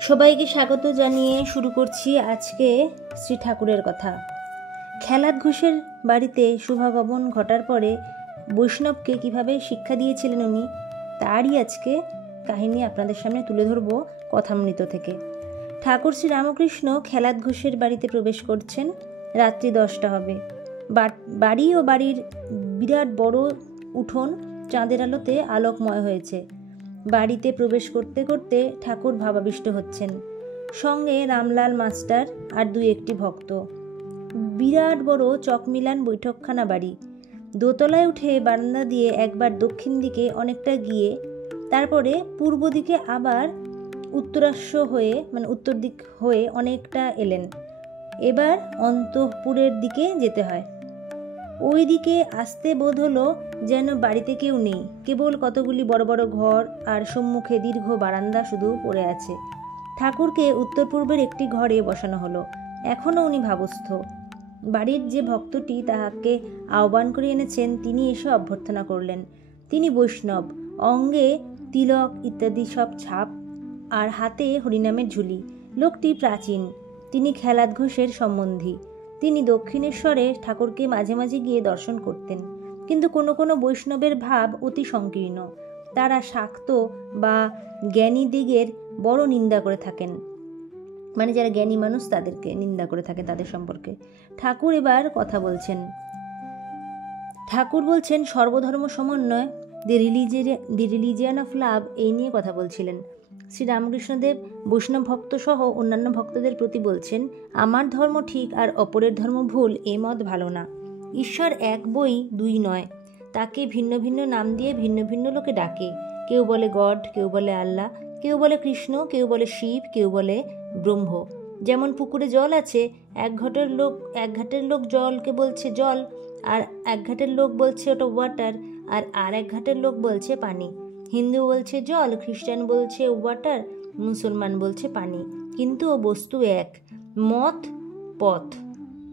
সবাইকে স্বাগত জানিয়ে শুরু করছি আজকে শ্রী ঠাকুরের কথা। খেলাদ ঘোষের বাড়িতে শুভাগমন ঘটার পরে বৈষ্ণবকে কিভাবে শিক্ষা দিয়েছিলেন উনি, তারই আজকে কাহিনী আপনাদের সামনে তুলে ধরব কথামৃত থেকে। ঠাকুর শ্রী রামকৃষ্ণ খেলাদ ঘোষের বাড়িতে প্রবেশ করছেন। রাত্রি 10টা হবে। বাড়ি ও বাড়ির বিরাট বড় উঠোন চাঁদের আলোতে আলোকময় হয়েছে। বাড়িতে প্রবেশ করতে করতে ঠাকুর ভাবাবিষ্ট হচ্ছেন। সঙ্গে রামলাল মাস্টার আর 2-1টি ভক্ত। বিরাট বড় চকমিলান বৈঠকখানা বাড়ি। দোতলায় উঠে বারান্দা দিয়ে একবার দক্ষিণ দিকে অনেকটা গিয়ে তারপরে পূর্ব দিকে আবার উত্তর দিক হয়ে অনেকটা এলেন। এবার অন্তঃপুরের দিকে যেতে হয়। ওই দিকে আসতে বোধ হলো যেন বাড়িতে কেউ নেই, কেবল কতগুলি বড় বড় ঘর আর সম্মুখে দীর্ঘ বারান্দা শুধু পড়ে আছে। ঠাকুরকে উত্তর পূর্বের একটি ঘরে বসানো হলো। এখনও উনি ভাবস্থ। বাড়ির যে ভক্তটি তাহাকে আহ্বান করে এনেছেন তিনি এসে অভ্যর্থনা করলেন। তিনি বৈষ্ণব, অঙ্গে তিলক ইত্যাদি সব ছাপ, আর হাতে হরিনামের ঝুলি। লোকটি প্রাচীন। তিনি খেলাদ ঘোষের সম্বন্ধী। তিনি দক্ষিণেশ্বরে ঠাকুরকে মাঝে মাঝে গিয়ে দর্শন করতেন। কিন্তু কোনো কোনো বৈষ্ণবের ভাব অতি সংকীর্ণ। তারা শাক্ত বা জ্ঞানীদিগের বড় নিন্দা করে থাকেন, মানে যারা জ্ঞানী মানুষ তাদেরকে নিন্দা করে থাকে তাদের সম্পর্কে। ঠাকুর এবার কথা বলছেন। ঠাকুর বলছেন সর্বধর্ম সমন্বয়, দি রিলিজিয়ান অফ লাভ, এই নিয়ে কথা বলছিলেন। শ্রী রামকৃষ্ণদেব বৈষ্ণব ভক্ত সহ অন্যান্য ভক্তদের প্রতি বলছেন, আমার ধর্ম ঠিক আর অপরের ধর্ম ভুল, এ মত ভালো না। ঈশ্বর এক বই দুই নয়, তাকে ভিন্ন ভিন্ন নাম দিয়ে ভিন্ন ভিন্ন লোকে ডাকে। কেউ বলে গড, কেউ বলে আল্লাহ, কেউ বলে কৃষ্ণ, কেউ বলে শিব, কেউ বলে ব্রহ্ম। যেমন পুকুরে জল আছে, এক ঘাটের লোক জলকে বলছে জল, আর এক ঘাটের লোক বলছে ওটা ওয়াটার, আর এক ঘাটের লোক বলছে পানি। হিন্দু বলছে জল, খ্রিস্টান বলছে ওয়াটার, মুসলমান বলছে পানি, কিন্তু ও বস্তু এক। মত পথ,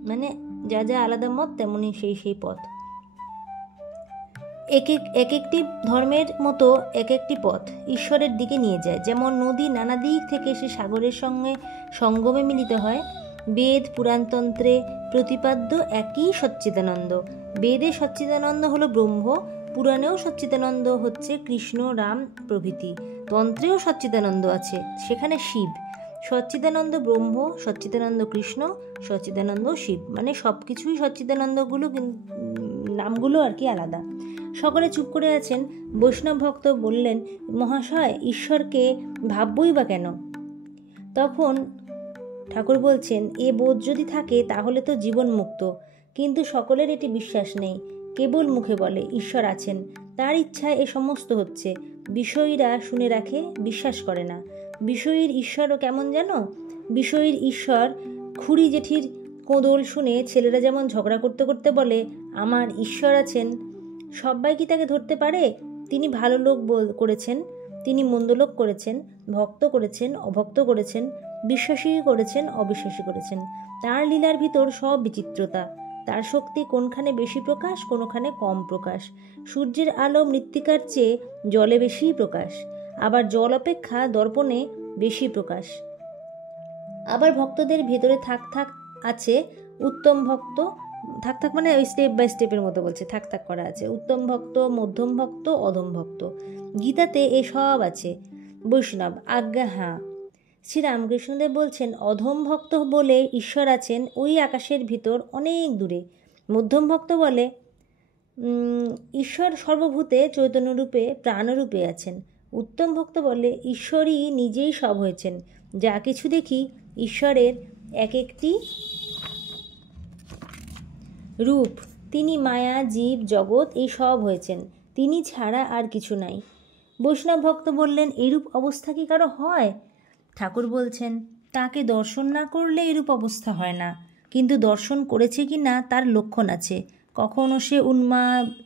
মানে যা যা আলাদা মত তেমনি সেই পথ। এক একটি ধর্মের মতো এক একটি পথ ঈশ্বরের দিকে নিয়ে যায়। যেমন নদী নানা দিক থেকে সে সাগরের সঙ্গে সঙ্গমে মিলিত হয়। বেদ পুরাণতন্ত্রে প্রতিপাদ্য একই সচ্চিদানন্দ। বেদে সচ্চিদানন্দ হলো ব্রহ্ম, পুরাণেও সচ্চিদানন্দ হচ্ছে কৃষ্ণ, রাম প্রভৃতি। তন্ত্রেও সচ্চিদানন্দ আছে, সেখানে শিব। সচ্চিদানন্দ ব্রহ্ম, সচ্চিদানন্দ কৃষ্ণ, সচ্চিদানন্দ শিব, মানে সব কিছুই সচ্চিদানন্দগুলো, নামগুলো আর কি আলাদা। সকলে চুপ করে আছেন। বৈষ্ণব ভক্ত বললেন, মহাশয়, ঈশ্বরকে ভাববই বা কেন? তখন ঠাকুর বলছেন, এ বোধ যদি থাকে তাহলে তো জীবন মুক্ত। কিন্তু সকলের এটি বিশ্বাস নেই, কেবল মুখে বলে ঈশ্বর আছেন, তার ইচ্ছায় এ সমস্ত হচ্ছে। বিষয়ীরা শুনে রাখে, বিশ্বাস করে না। বিষয়ীর ঈশ্বরও কেমন জানো? বিষয়ীর ঈশ্বর খুড়ি জেঠির কোদল শুনে ছেলেরা যেমন ঝগড়া করতে করতে বলে, আমার ঈশ্বর আছেন। সবাই কি তাকে ধরতে পারে? তিনি ভালো লোক করেছেন, তিনি মন্দ লোক করেছেন, ভক্ত করেছেন, অভক্ত করেছেন, বিশ্বাসী করেছেন, অবিশ্বাসী করেছেন। তার লীলার ভিতর সব বিচিত্রতা। তার শক্তি কোনখানে বেশি প্রকাশ, কোনখানে কম প্রকাশ। সূর্যের আলো মৃত্তিকার চেয়ে জলে বেশি প্রকাশ, আবার জল অপেক্ষা দর্পণে বেশি প্রকাশ। আবার ভক্তদের ভেতরে থাক আছে উত্তম ভক্ত, থাক মানে ওই স্টেপ বাই স্টেপের মতো বলছে, থাক করা আছে। উত্তম ভক্ত, মধ্যম ভক্ত, অধম ভক্ত। গীতাতে এসব আছে। বৈষ্ণব আজ্ঞা হ্যাঁ। শ্রী রামকৃষ্ণদেব বলছেন, অধম ভক্ত বলে ঈশ্বর আছেন ওই আকাশের ভিতর অনেক দূরে। মধ্যম ভক্ত বলে ঈশ্বর সর্বভূতে চৈতন্যরূপে প্রাণরূপে আছেন। উত্তম ভক্ত বলে ঈশ্বরই নিজেই সব হয়েছেন। যা কিছু দেখি ঈশ্বরের এক একটি রূপ। তিনি মায়া, জীব, জগৎ এই সব হয়েছেন, তিনি ছাড়া আর কিছু নাই। বৈষ্ণব ভক্ত বললেন, এরূপ অবস্থা কি কারো হয়? ঠাকুর বলছেন, তাকে দর্শন না করলে এরূপ অবস্থা হয় না, কিন্তু দর্শন করেছে কি না তার লক্ষণ আছে। কখনো সে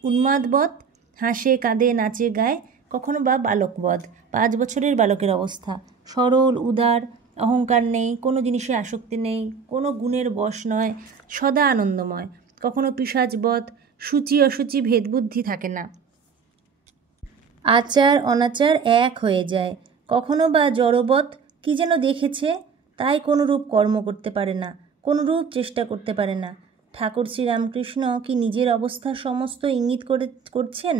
উন্মাদবৎ হাসে, কাঁদে, নাচে, গায়, কখনো বা বালকবধ, 5 বছরের বালকের অবস্থা। সরল, উদার, অহংকার নেই, কোনো জিনিসে আসক্তি নেই, কোনো গুণের বশ নয়, সদা আনন্দময়। কখনো পিশাচবৎ, সূচি অসুচি ভেদবুদ্ধি থাকে না, আচার অনাচার এক হয়ে যায়। কখনো বা জড়বৎ, কি যেন দেখেছে, তাই কোনোরূপ কর্ম করতে পারে না, কোনোরূপ চেষ্টা করতে পারে না। ঠাকুর শ্রীরামকৃষ্ণ কি নিজের অবস্থার সমস্ত ইঙ্গিত করছেন?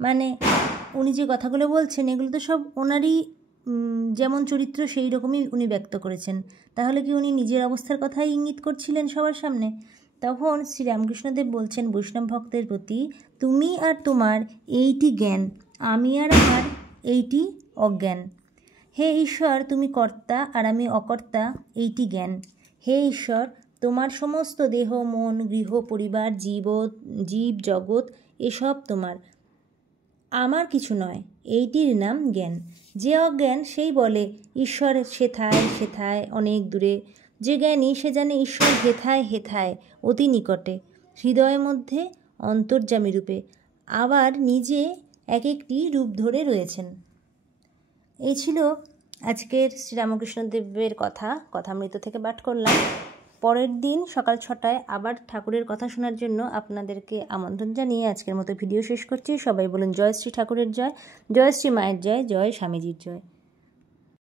মানে উনি যে কথাগুলো বলছেন এগুলো তো সব ওনারই যেমন চরিত্র সেই রকমই উনি ব্যক্ত করেছেন। তাহলে কি উনি নিজের অবস্থার কথাই ইঙ্গিত করছিলেন সবার সামনে? তখন শ্রীরামকৃষ্ণদেব বলছেন বৈষ্ণব ভক্তের প্রতি, তুমি আর তোমার এইটি জ্ঞান, আমি আর আমার এইটি অজ্ঞান। হে ঈশ্বর, তুমি কর্তা আর আমি অকর্তা, এইটি জ্ঞান। হে ঈশ্বর, তোমার সমস্ত দেহ, মন, গৃহ, পরিবার, জীব জগৎ এসব তোমার, আমার কিছু নয়, এইটির নাম জ্ঞান। যে অজ্ঞান সেই বলে ঈশ্বর সেথায় অনেক দূরে। যে জ্ঞানী সে জানে ঈশ্বর হেথায় অতি নিকটে, হৃদয়ের মধ্যে অন্তর্যামী রূপে, আবার নিজে এক একটি রূপ ধরে রয়েছেন। এই ছিল আজকের শ্রীরামকৃষ্ণদেবের কথামৃত থেকে পাঠ করলাম। পরের দিন সকাল 6টায় আবার ঠাকুরের কথা শোনার জন্য আপনাদেরকে আমন্ত্রণ জানিয়ে আজকের মতো ভিডিও শেষ করছি। সবাই বলুন জয় শ্রী ঠাকুরের জয়, জয় শ্রী মায়ের জয়, জয় স্বামীজির জয়।